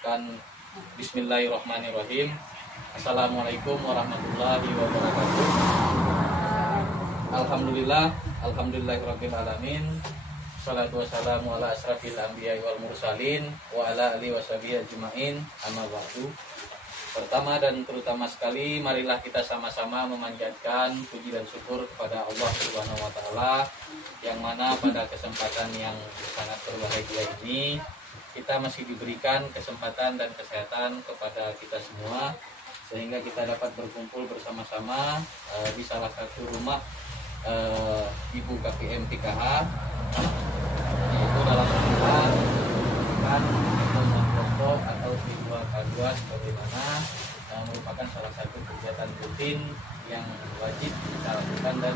mengucapkan Bismillahirrahmanirrahim. Assalamualaikum warahmatullahi wabarakatuh. Alhamdulillahirabbil alamin. Shalatu wassalamu ala asrafil anbiya'i wal mursalin wa ala alihi washabihi ajmain. Amma ba'du. Pertama dan terutama sekali, marilah kita sama-sama memanjatkan puji dan syukur kepada Allah Subhanahu wa taala, yang mana pada kesempatan yang sangat berbahagia ini kita masih diberikan kesempatan dan kesehatan kepada kita semua, sehingga kita dapat berkumpul bersama-sama di salah satu rumah Ibu KPM PKH, yaitu dalam rangka kelompok atau P2K2 sebagaimana merupakan salah satu kegiatan rutin yang wajib kita lakukan dan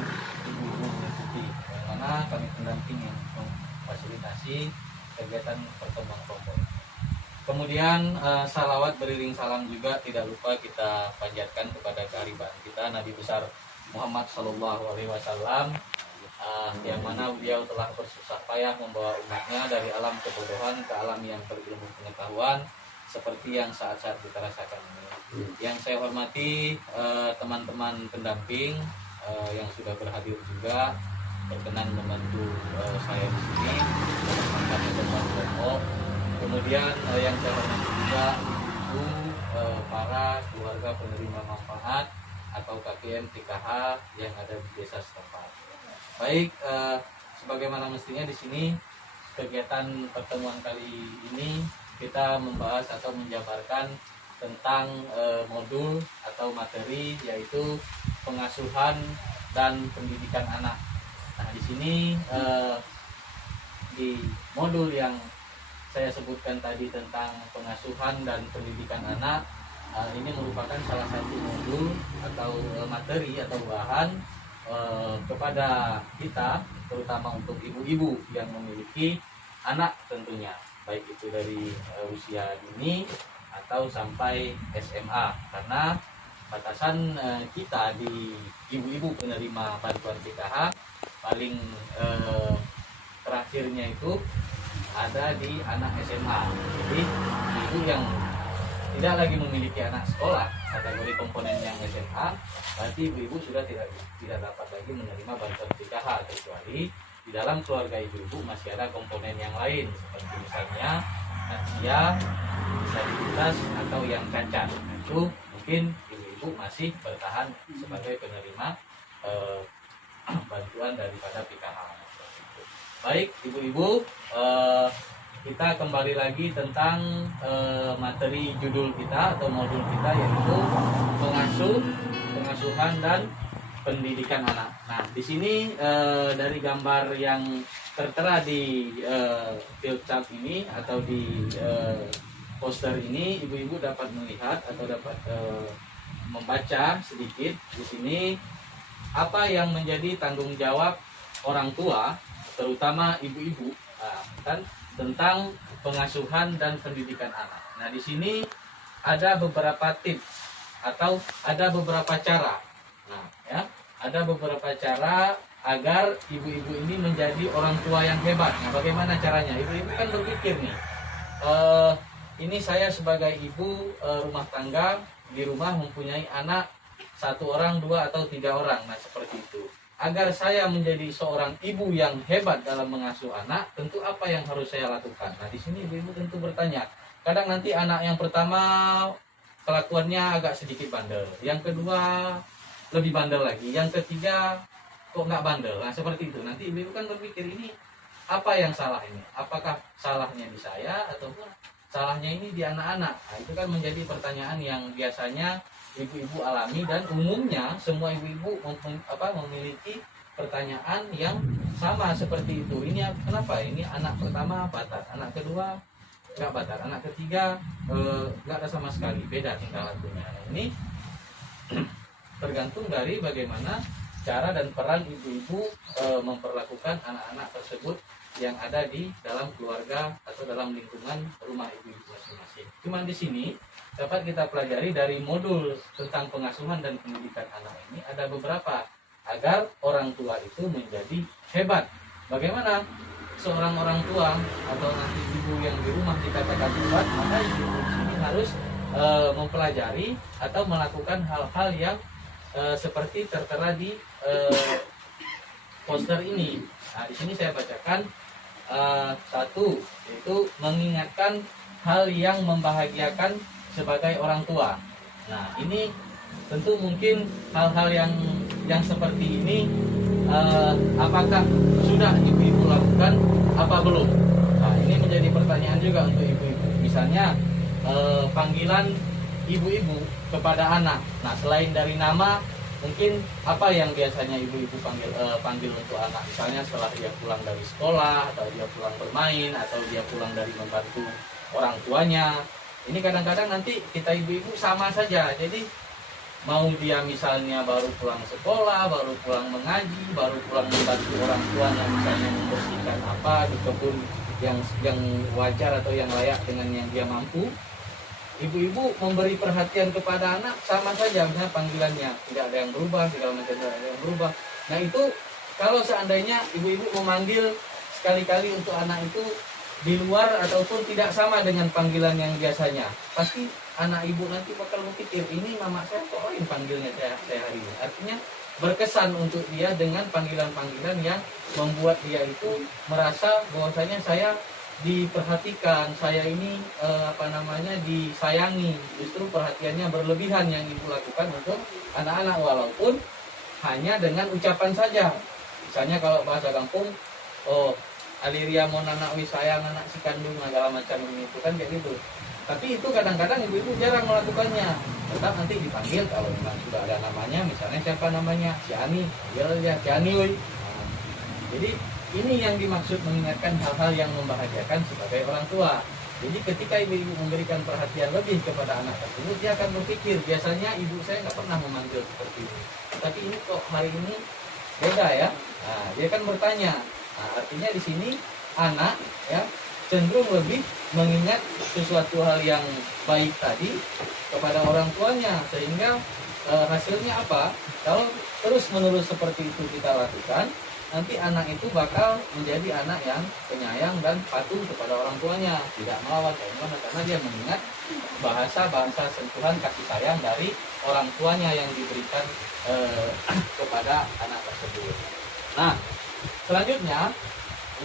ibu-ibu mengikuti, yang mana kami pendampingi memfasilitasi kegiatan pertemuan kelompok. Kemudian salawat beriring salam juga tidak lupa kita panjatkan kepada kearifan kita Nabi besar Muhammad SAW, yang mana beliau telah bersusah payah membawa umatnya dari alam kebodohan ke alam yang berilmu pengetahuan seperti yang saat-saat kita rasakan ini. Yang saya hormati teman-teman pendamping yang sudah berhadir juga berkenan membantu saya di sini dalam kelompok. Kemudian yang saya hormati juga ibu, para keluarga penerima manfaat atau KPM TKH yang ada di desa setempat. Baik, sebagaimana mestinya di sini kegiatan pertemuan kali ini kita membahas atau menjabarkan tentang modul atau materi, yaitu pengasuhan dan pendidikan anak. Nah, di sini di modul yang saya sebutkan tadi tentang pengasuhan dan pendidikan anak, ini merupakan salah satu modul atau materi atau bahan kepada kita, terutama untuk ibu-ibu yang memiliki anak tentunya, baik itu dari usia dini atau sampai SMA, karena batasan kita di ibu-ibu penerima bantuan PKH paling terakhirnya itu ada di anak SMA. Jadi ibu yang tidak lagi memiliki anak sekolah kategori komponen yang SMA, berarti ibu-ibu sudah tidak dapat lagi menerima bantuan PKH, kecuali di dalam keluarga ibu-ibu masih ada komponen yang lain seperti misalnya lansia, disabilitas atau yang cacat. Itu mungkin ibu-ibu masih bertahan sebagai penerima bantuan daripada PKH. Baik ibu-ibu, kita kembali lagi tentang materi judul kita atau modul kita, yaitu pengasuhan dan pendidikan anak. Nah, di sini dari gambar yang tertera di field chart ini atau di poster ini, ibu-ibu dapat melihat atau dapat membaca sedikit di sini apa yang menjadi tanggung jawab orang tua, terutama ibu-ibu, dan tentang pengasuhan dan pendidikan anak. Nah, di sini ada beberapa tips atau ada beberapa cara. Nah, ya, ada beberapa cara agar ibu-ibu ini menjadi orang tua yang hebat. Nah, bagaimana caranya? Ibu-ibu kan berpikir nih, ini saya sebagai ibu rumah tangga di rumah mempunyai anak 1 orang, 2 atau 3 orang. Nah, seperti itu. Agar saya menjadi seorang ibu yang hebat dalam mengasuh anak, tentu apa yang harus saya lakukan? Nah, di sini ibu-ibu tentu bertanya. Kadang nanti anak yang pertama kelakuannya agak sedikit bandel, yang kedua lebih bandel lagi, yang ketiga kok nggak bandel. Nah, seperti itu. Nanti ibu-ibu kan berpikir, ini apa yang salah ini? Apakah salahnya di saya ataupun salahnya ini di anak-anak? Nah, itu kan menjadi pertanyaan yang biasanya ibu-ibu alami, dan umumnya semua ibu-ibu memiliki pertanyaan yang sama seperti itu. Ini kenapa? Ini anak pertama batat, anak kedua nggak batat, anak ketiga nggak ada sama sekali, beda tingkah lakunya. Nah, ini tergantung dari bagaimana cara dan peran ibu-ibu memperlakukan anak-anak tersebut yang ada di dalam keluarga atau dalam lingkungan rumah ibu-ibu masing-masing. Cuman di sini dapat kita pelajari dari modul tentang pengasuhan dan pendidikan anak ini ada beberapa agar orang tua itu menjadi hebat. Bagaimana? seorang orang tua atau nanti ibu yang di rumah dikatakan kuat, maka ibu di sini harus mempelajari atau melakukan hal-hal yang seperti tertera di poster ini. Nah, di sini saya bacakan satu, yaitu mengingatkan hal yang membahagiakan sebagai orang tua. Nah, ini tentu mungkin hal-hal yang seperti ini apakah sudah ibu-ibu lakukan apa belum? Nah, ini menjadi pertanyaan juga untuk ibu-ibu. Misalnya panggilan ibu-ibu kepada anak. Nah, selain dari nama, mungkin apa yang biasanya ibu-ibu panggil untuk anak? Misalnya setelah dia pulang dari sekolah, atau dia pulang bermain, atau dia pulang dari membantu orang tuanya. Ini kadang-kadang nanti kita ibu-ibu sama saja. Jadi mau dia misalnya baru pulang sekolah, baru pulang mengaji, baru pulang membantu orang tuanya, misalnya membersihkan apa di kebun yang wajar atau yang layak dengan yang dia mampu, ibu-ibu memberi perhatian kepada anak sama saja, misalnya panggilannya tidak ada yang berubah, segala macam tidak ada yang berubah. Nah, itu kalau seandainya ibu-ibu memanggil sekali-kali untuk anak itu di luar ataupun tidak sama dengan panggilan yang biasanya, pasti anak ibu nanti bakal berpikir, ini mama saya kok lain panggilnya saya hari ini. Artinya berkesan untuk dia dengan panggilan-panggilan yang membuat dia itu merasa bahwasanya saya diperhatikan, saya ini disayangi. Justru perhatiannya berlebihan yang ibu lakukan untuk anak-anak, walaupun hanya dengan ucapan saja. Misalnya kalau bahasa kampung, oh aliria mon anak wi sayang anak si kandung, segala macam itu kan kayak gitu. Tapi itu kadang-kadang ibu-ibu jarang melakukannya. Tetap nanti dipanggil kalau memang sudah ada namanya, misalnya siapa namanya, si Ani, ya si Ani wi. Nah, jadi ini yang dimaksud mengingatkan hal-hal yang membahagiakan sebagai orang tua. Jadi ketika ibu-ibu memberikan perhatian lebih kepada anak tersebut, dia akan berpikir, biasanya ibu saya nggak pernah memanggil seperti ini, tapi ini kok hari ini beda ya. Nah, dia akan bertanya. Nah, artinya di sini anak ya cenderung lebih mengingat sesuatu hal yang baik tadi kepada orang tuanya, sehingga hasilnya apa? Kalau terus-menerus seperti itu kita lakukan, nanti anak itu bakal menjadi anak yang penyayang dan patuh kepada orang tuanya, tidak melawan karena dia mengingat bahasa sentuhan kasih sayang dari orang tuanya yang diberikan kepada anak tersebut. Nah, selanjutnya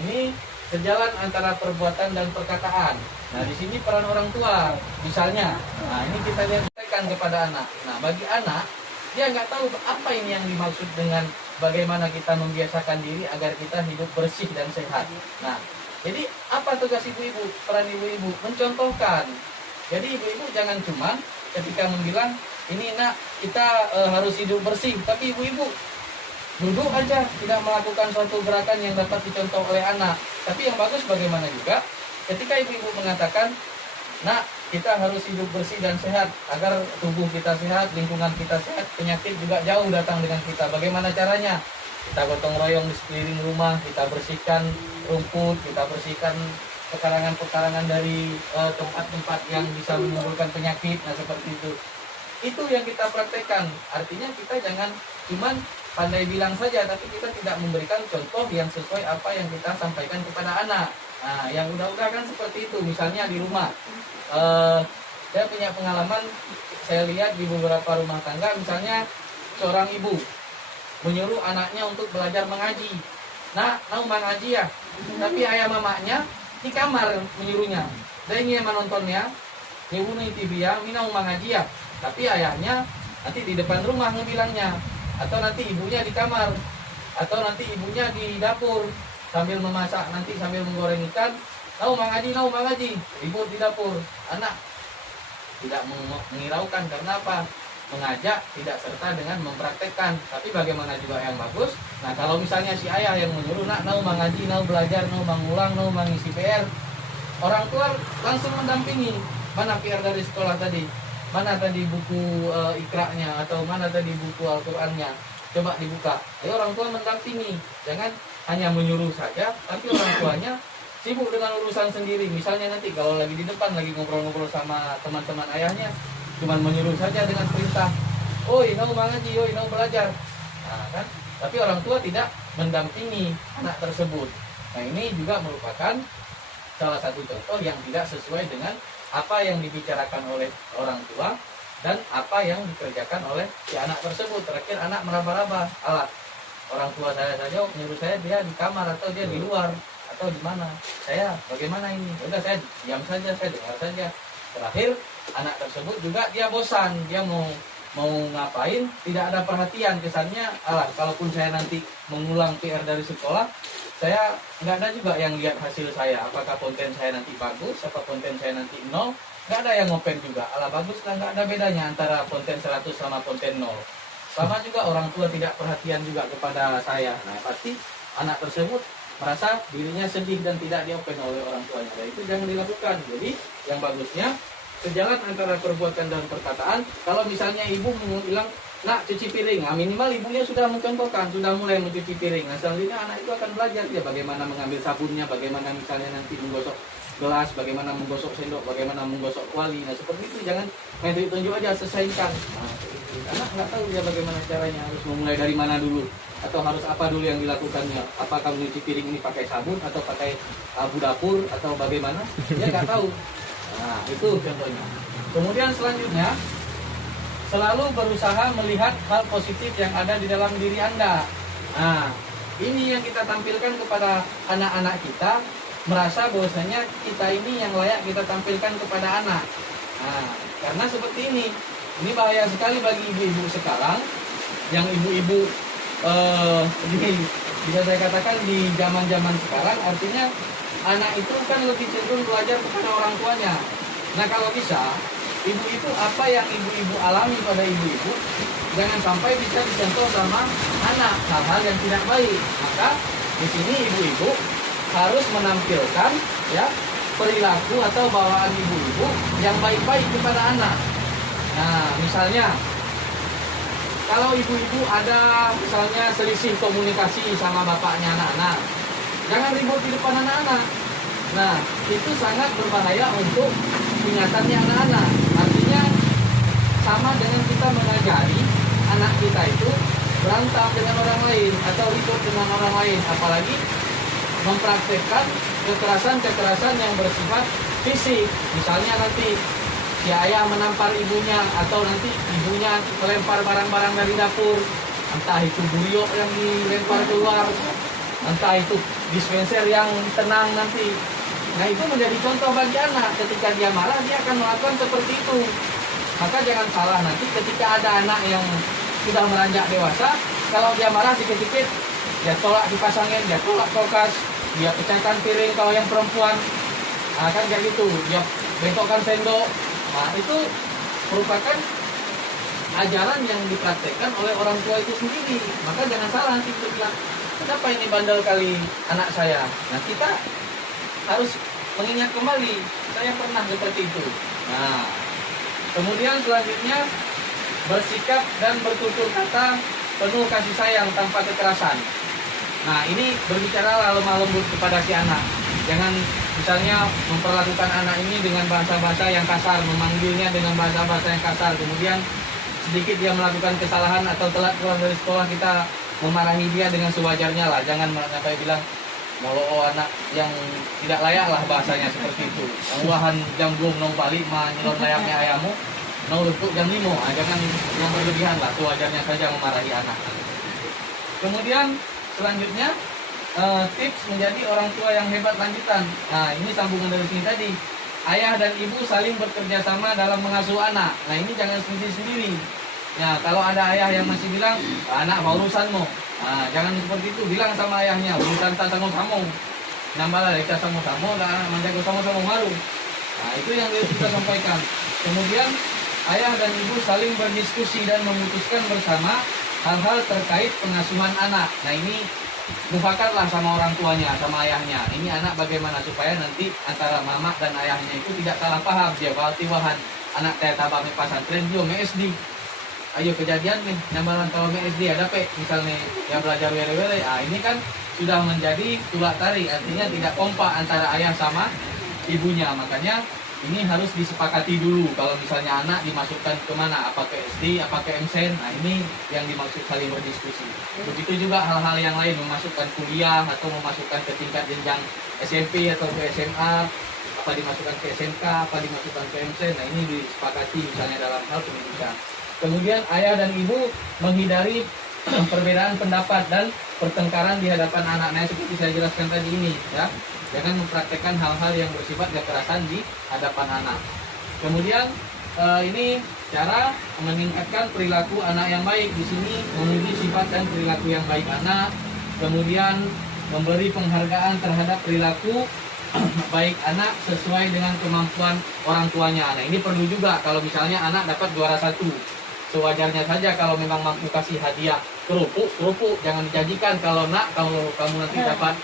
ini sejalan antara perbuatan dan perkataan. Nah, di sini peran orang tua, misalnya, nah ini kita lihatkan kepada anak. Nah, bagi anak, dia nggak tahu apa ini yang dimaksud dengan bagaimana kita membiasakan diri agar kita hidup bersih dan sehat. Nah, jadi apa tugas ibu-ibu? Peran ibu-ibu mencontohkan. Jadi ibu-ibu jangan cuma ketika membilang, ini nak kita harus hidup bersih, tapi ibu-ibu duduk aja, tidak melakukan suatu gerakan yang dapat dicontoh oleh anak. Tapi yang bagus bagaimana juga ketika ibu-ibu mengatakan, nah kita harus hidup bersih dan sehat agar tubuh kita sehat, lingkungan kita sehat, penyakit juga jauh datang dengan kita. Bagaimana caranya? Kita gotong royong di sekeliling rumah, kita bersihkan rumput, kita bersihkan pekarangan-pekarangan dari tempat-tempat yang bisa menimbulkan penyakit. Nah, seperti itu. Itu yang kita praktekkan. Artinya kita jangan cuman pandai bilang saja, tapi kita tidak memberikan contoh yang sesuai apa yang kita sampaikan kepada anak. Nah, yang udah-udah kan seperti itu. Misalnya di rumah, saya punya pengalaman, saya lihat di beberapa rumah tangga, misalnya seorang ibu menyuruh anaknya untuk belajar mengaji. Nah, mau mengaji ya, tapi ayah mamanya di kamar menyuruhnya. Dan ini yang menontonnya, ibu nih TV ya, ini mau mengaji ya, tapi ayahnya nanti di depan rumah ngebilangnya, atau nanti ibunya di kamar, atau nanti ibunya di dapur sambil memasak, nanti sambil menggoreng ikan. Nau mengaji, ibu di dapur. Anak tidak menghiraukan, karena apa? Mengajak tidak serta dengan mempraktekkan. Tapi bagaimana juga yang bagus? Nah, kalau misalnya si ayah yang menyuruh, nak nau mengaji, nau belajar, nau mengulang, nau mengisi PR, orang tua langsung mendampingi. Mana PR dari sekolah tadi? Mana tadi buku ikra-nya, atau mana tadi buku Al-Qur'annya? Coba dibuka. Ayo orang tua mendampingi. Jangan hanya menyuruh saja, tapi orang tuanya sibuk dengan urusan sendiri. Misalnya nanti kalau lagi di depan lagi ngobrol-ngobrol sama teman-teman ayahnya, cuman menyuruh saja dengan perintah, oi nau mengaji, oi nau belajar. Nah, kan? Tapi orang tua tidak mendampingi anak tersebut. Nah ini juga merupakan salah satu contoh yang tidak sesuai dengan apa yang dibicarakan oleh orang tua dan apa yang dikerjakan oleh si anak tersebut. Terakhir anak meraba-raba alat. Orang tua saya saja menyuruh saya dia di kamar atau dia di luar atau di mana. Saya bagaimana ini? Udah saya diam saja, saya dengar saja. Terakhir anak tersebut juga dia bosan, dia mau ngapain, tidak ada perhatian. Kesannya alat. Kalaupun saya nanti mengulang PR dari sekolah, saya nggak ada juga yang lihat hasil saya. Apakah konten saya nanti bagus, apa konten saya nanti nol? Nggak ada yang ngopen juga. Ala bagus lah, nggak ada bedanya antara konten 100 sama konten 0. Sama juga orang tua tidak perhatian juga kepada saya. Nah pasti anak tersebut merasa dirinya sedih dan tidak diopen oleh orang tuanya. Nah, itu jangan dilakukan. Jadi yang bagusnya sejalan antara perbuatan dan perkataan. Kalau misalnya ibu bilang, nak cuci piring, nah, minimal ibunya sudah mencontohkan, sudah mulai mencuci piring. Nah selanjutnya anak itu akan belajar dia bagaimana mengambil sabunnya, bagaimana misalnya nanti menggosok gelas, bagaimana menggosok sendok, bagaimana menggosok kuali. Nah seperti itu, jangan main tunjuk aja, selesaikan. Nah, anak nggak tahu dia bagaimana caranya, harus memulai dari mana dulu, atau harus apa dulu yang dilakukannya. Apakah mencuci piring ini pakai sabun atau pakai abu dapur atau bagaimana? Dia nggak tahu. Nah itu contohnya. Kemudian selanjutnya, selalu berusaha melihat hal positif yang ada di dalam diri Anda. Nah ini yang kita tampilkan kepada anak-anak kita, merasa bahwasanya kita ini yang layak kita tampilkan kepada anak. Nah, karena seperti ini bahaya sekali bagi ibu-ibu sekarang, yang ibu-ibu bisa saya katakan di zaman-zaman sekarang, artinya anak itu kan lebih cenderung belajar kepada orang tuanya. Nah kalau bisa, ibu-ibu apa yang ibu-ibu alami pada ibu-ibu, jangan sampai bisa dicontoh sama anak hal-hal yang tidak baik. Maka di sini ibu-ibu harus menampilkan ya perilaku atau bawaan ibu-ibu yang baik-baik kepada anak. Nah, misalnya kalau ibu-ibu ada misalnya selisih komunikasi sama bapaknya anak-anak, jangan ribut di depan anak-anak. Nah, itu sangat berbahaya untuk ingatannya anak-anak. Artinya sama dengan kita mengajari anak kita itu berantem dengan orang lain atau ribut dengan orang lain, apalagi mempraktekkan kekerasan-kekerasan yang bersifat fisik. Misalnya nanti si ayah menampar ibunya, atau nanti ibunya melempar barang-barang dari dapur, entah itu buriok yang dilempar keluar, entah itu dispenser yang tenang nanti. Nah itu menjadi contoh bagi anak. Ketika dia marah, dia akan melakukan seperti itu. Maka jangan salah, nanti ketika ada anak yang sudah beranjak dewasa, kalau dia marah dikit-dikit, dia tolak dipasangin, dia tolak kulkas, dia pecahkan piring. Kalau yang perempuan, nah, kan kayak gitu, dia bentokkan sendok. Nah itu merupakan ajaran yang dipraktekkan oleh orang tua itu sendiri. Maka jangan salah nanti kita bilang, kenapa ini bandel kali anak saya. Nah kita harus mengingat kembali, saya pernah seperti itu. Nah kemudian selanjutnya, bersikap dan bertutur kata penuh kasih sayang tanpa kekerasan. Nah ini berbicara lemah lembut kepada si anak. Jangan misalnya memperlakukan anak ini dengan bahasa-bahasa yang kasar, memanggilnya dengan bahasa-bahasa yang kasar. Kemudian sedikit dia melakukan kesalahan atau telat keluar dari sekolah, kita memarahi dia dengan sewajarnya lah. Jangan sampai bilang, molo anak yang tidak layak lah, bahasanya seperti itu. Yang ulahan jam 2 nong balik nyelon layaknya ayammu, nong lupuk jam 5. Jangan yang berlebihan lah, sewajarnya saja memarahi anak. Kemudian selanjutnya, tips menjadi orang tua yang hebat lanjutan. Nah ini sambungan dari sini tadi, ayah dan ibu saling bekerja sama dalam mengasuh anak. Nah ini jangan sendiri-sendiri. Ya kalau ada ayah yang masih bilang, anak mau urusanmu, nah, jangan seperti itu. Bilang sama ayahnya, urusan tak sama-sama, nambahlah kita sama-sama dan menjaga sama-sama malu. Nah itu yang kita sampaikan. Kemudian ayah dan ibu saling berdiskusi dan memutuskan bersama hal-hal terkait pengasuhan anak. Nah ini mufakatlah sama orang tuanya, sama ayahnya. Ini anak bagaimana supaya nanti antara mama dan ayahnya itu tidak salah paham. Dia baltiwahan anak saya tabak me pasantren dia me SD. Ayo kejadian nih, nyambalan kalau me SD ada pe misalnya yang belajar wele-wele. Ah ini kan sudah menjadi tulak tarik, artinya tidak kompak antara ayah sama ibunya. Makanya ini harus disepakati dulu. Kalau misalnya anak dimasukkan kemana, apa ke SD, apa ke MSen, nah ini yang dimaksud saling berdiskusi. Begitu juga hal-hal yang lain, memasukkan kuliah atau memasukkan ke tingkat jenjang SMP atau ke SMA, apa dimasukkan ke SMK, apa dimasukkan ke MSen, nah ini disepakati misalnya dalam hal pendidikan. Kemudian ayah dan ibu menghindari perbedaan pendapat dan pertengkaran di hadapan anak. Nah, seperti saya jelaskan tadi ini, ya, jangan mempraktekkan hal-hal yang bersifat kekerasan di hadapan anak. Kemudian ini cara meningkatkan perilaku anak yang baik. Di sini memuji sifat dan perilaku yang baik anak, kemudian memberi penghargaan terhadap perilaku baik anak sesuai dengan kemampuan orang tuanya. Nah, ini perlu juga kalau misalnya anak dapat juara 1. Sewajarnya saja kalau memang mampu kasih hadiah kerupuk, jangan dijanjikan kalau nak, kalau kamu nanti dapat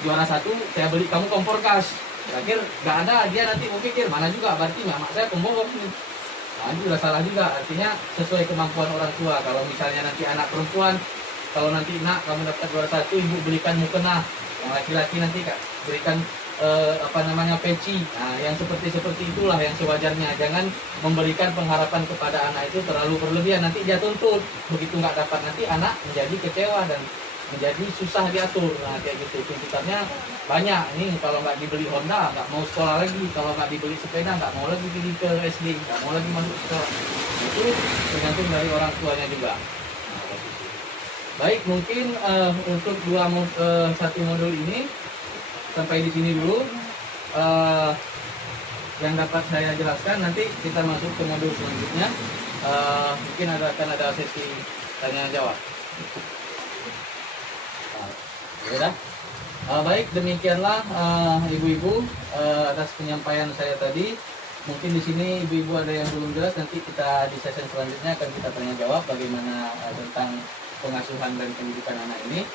juara 1 saya beli kamu kompor gas. Akhir nggak ada, dia nanti mau pikir mana juga berarti mak saya pembohong. Nah, itu udah salah juga. Artinya sesuai kemampuan orang tua. Kalau misalnya nanti anak perempuan, kalau nanti nak kamu dapat juara 1 ibu belikan mukena, yang laki-laki nanti kak berikan peci. Nah, yang seperti itulah yang sewajarnya. Jangan memberikan pengharapan kepada anak itu terlalu berlebihan, nanti dia tuntut. Begitu nggak dapat nanti anak menjadi kecewa dan menjadi susah diatur. Nah, kayak gitu tuntutannya banyak. Ini kalau nggak dibeli Honda nggak mau sekolah lagi, kalau nggak dibeli sepeda nggak mau lagi pergi ke SD, nggak mau lagi masuk sekolah. Itu tergantung dari orang tuanya juga. Nah, gitu. Baik, mungkin untuk satu modul ini sampai di sini dulu yang dapat saya jelaskan. Nanti kita masuk ke modul selanjutnya. Mungkin akan ada sesi tanya jawab. Ya, baik, demikianlah ibu-ibu atas penyampaian saya tadi. Mungkin di sini ibu-ibu ada yang belum jelas, nanti kita di sesi selanjutnya akan kita tanya jawab bagaimana tentang pengasuhan dan pendidikan anak ini.